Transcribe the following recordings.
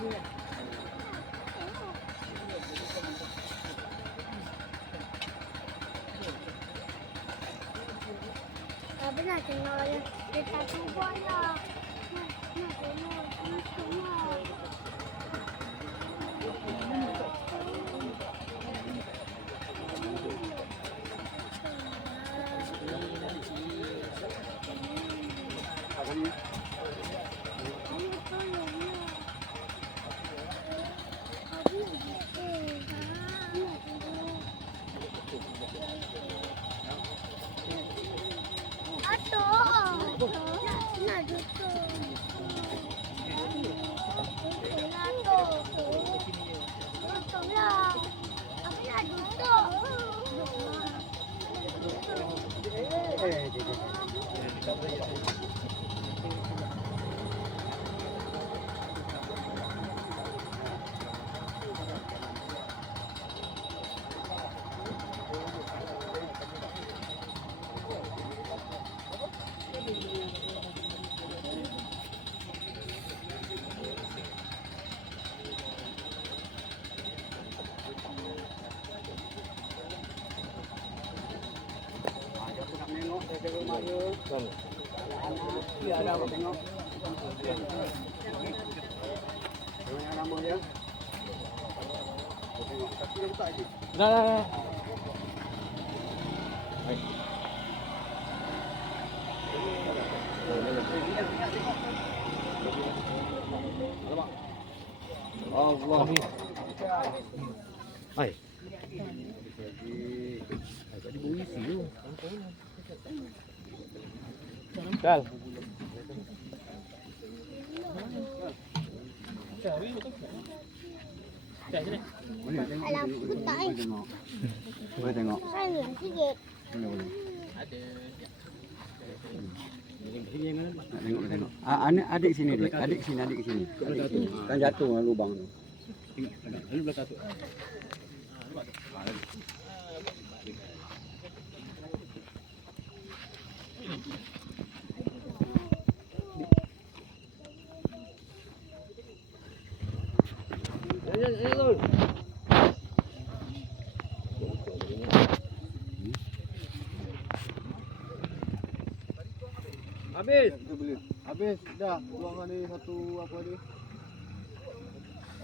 Sabi natin, mawala. Kita tubo na. Dah, dah, dah. Allah. Ay. Kal. Alam ko tayo. Boleh tengok. Boleh. Nak tengok tengok. Ah, anak adik sini dik. Adik sini, adik sini. Adik sini. Kan jatuh dalam lubang tu. Habis. Habis dah tuang ni satu apa ni?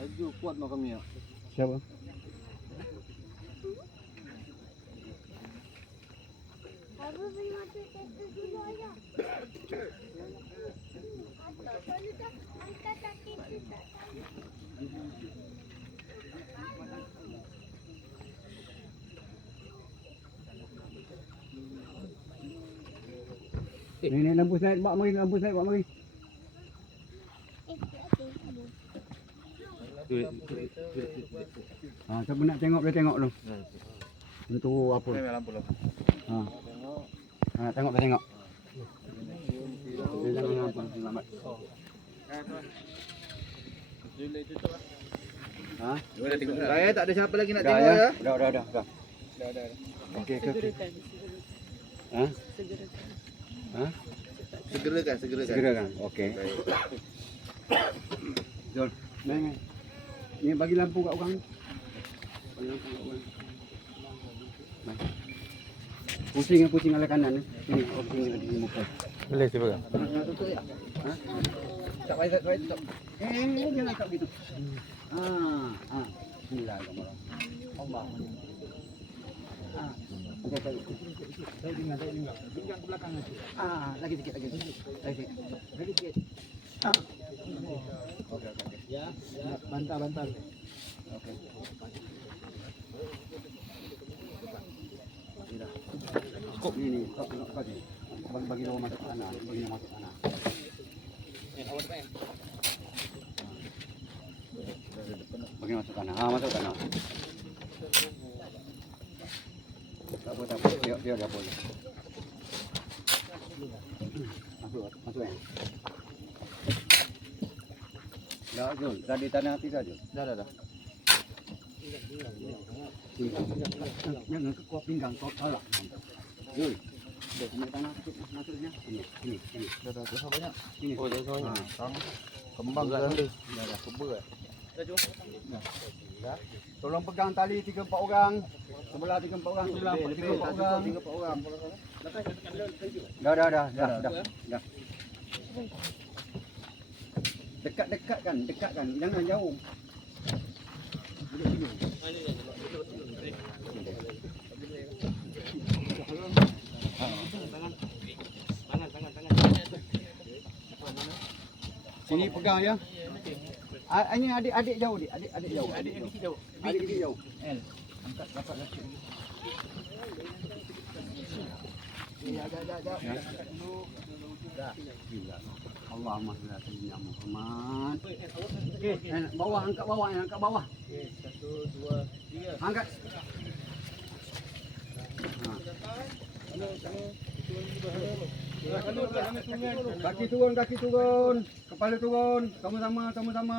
Laju kuat nak kami ya. Siapa? Aku beli mata kereta dulu ayah. Atau kalau dah angkat kaki kita. Ni ni lampu saya bawa mari lampu saya bawa mari. Eh, okey. Ha, siapa nak tengok boleh tengok tu. Untuk apa? Lampu lampu. Ha. Ha, tengok dah tengok. Dia jangan nampak selamat. Ha? Saya tak ada siapa lagi nak tengok ya? ya. Dah dah dah dah. Dah dah. Okey okey. okey. Ha? Ha? Segerakan, segerakan. Segera kan? Okey. Jom. Main main. Ni bagi lampu kat orang. Bagi lampu kat orang. Main. Pusing yang pusing ala kanan ni. Ni pusing yang di muka. Boleh saya pegang. Nak tutup ya? Ha? Tak payah tak payah tutup. Eh, jangan tak begitu. Ha, ha. Bismillahirrahmanirrahim. Allah. Ha. Okey. Saya dengar, saya dengar. Pinggang ke belakang nanti. Ah, lagi sikit, lagi sikit. Lagi sikit. Lagi sikit. Ah. Okey, okey. Ya. Bantal, bantal. Okey. Cukup ni ni. Tengok kau ni. Bagi bagi orang masuk sana, bagi orang masuk sana. Bagi masuk sana. Ah, masuk sana. Apa, tak biar dia boleh. Masuk, masuk eh. Dah, Zul. Dah di tanah hati saja. Dah dah dah. Jangan kekuat pinggang kau kalah. Dah kena tanah sikit masuknya. Ini, ini, ini. Dah dah. Dah banyak. Ini. Oh, dah. Ha. Kembang Berat dah. tu. Dah dah. Eh. Tolong pegang tali tiga empat orang. Sebelah tiga empat orang, sebelah Lebih, tiga empat orang. tiga empat orang. Dah, dah, dah, dah, dah, dah. Dekat-dekat kan, dekat kan, jangan jauh. Duduk sini. Sini pegang ya. Ah, ini adik-adik jauh, adik, adik-adik jauh. Adik-adik jauh. Adik-adik jauh. Angkat dapat lagi. Ya, dah, dah, dah. Gila. Allahumma salli ala sayyidina Muhammad. Okey, bawah angkat bawah, angkat bawah. Satu, dua, tiga. Angkat. Kaki turun, kaki turun. Kepala turun. Sama-sama, sama-sama.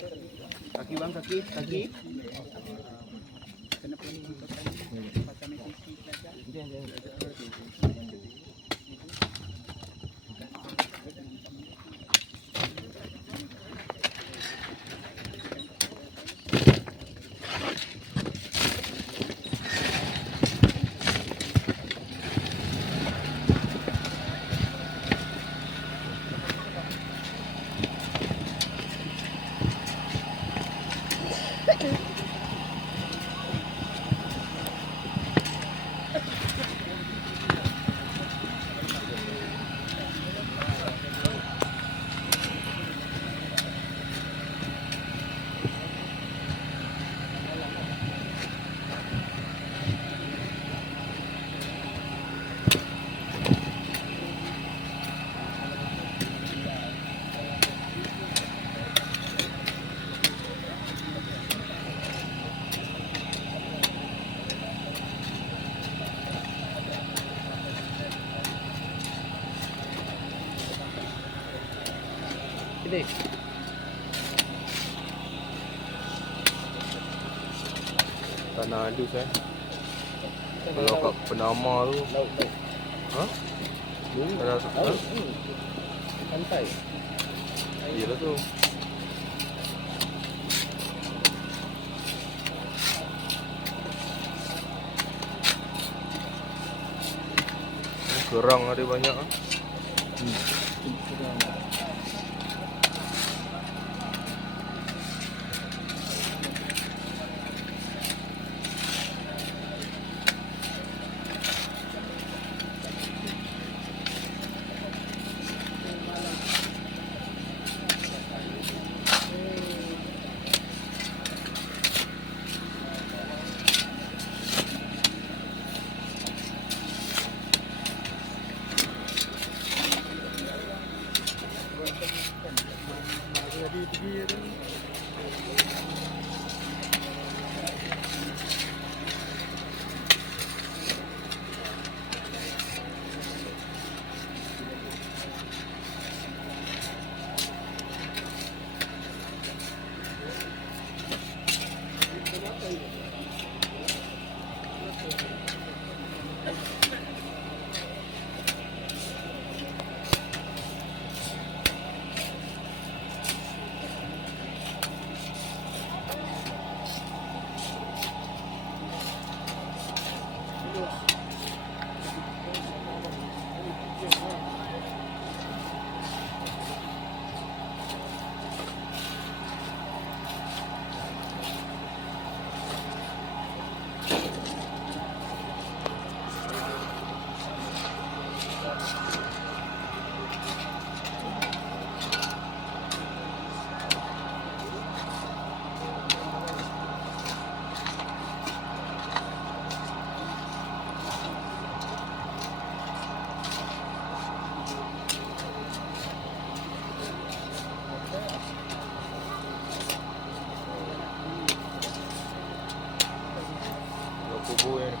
sana balik orang kita sana. sana. Orang kita. Kaki tanah halus eh. Kalau kat penama tu. Laut. Ha ada ada hmm. santai iyalah tu. Kerang ada banyak ah. Hmm.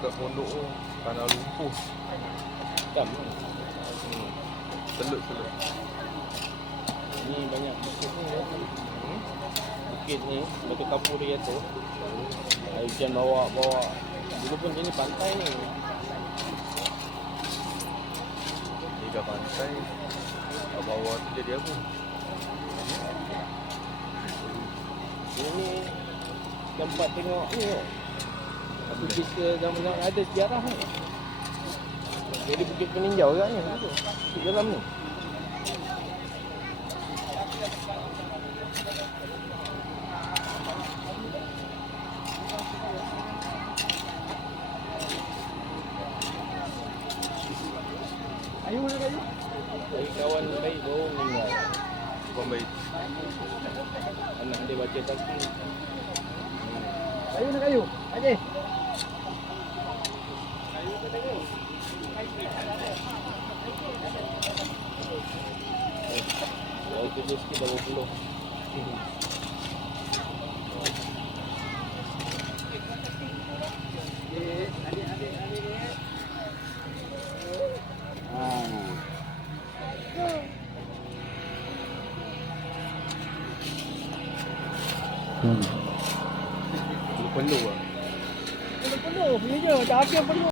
Dekat pondok tu tanah lumpur. Hitam Hmm. Selut-selut. Ni banyak bukit ni ya. Hmm. Bukit ni Batu kapur dia jatuh Air hujan bawa bawa Dulu pun sini pantai ni Ni dah pantai. Kat bawah tu jadi apa? Ini tempat tengok ni tau Tapi zaman-zaman ada sejarah ni Jadi bukit peninjau kan ni. Di dalam ni Ayuh nak ayuh. Dari kawan baik baru meninggal Kawan baik. Anak dia baca tasbih Kukubuski daw ulo. Hmm. Penuh. Penuh, punya je. Dah habis penuh.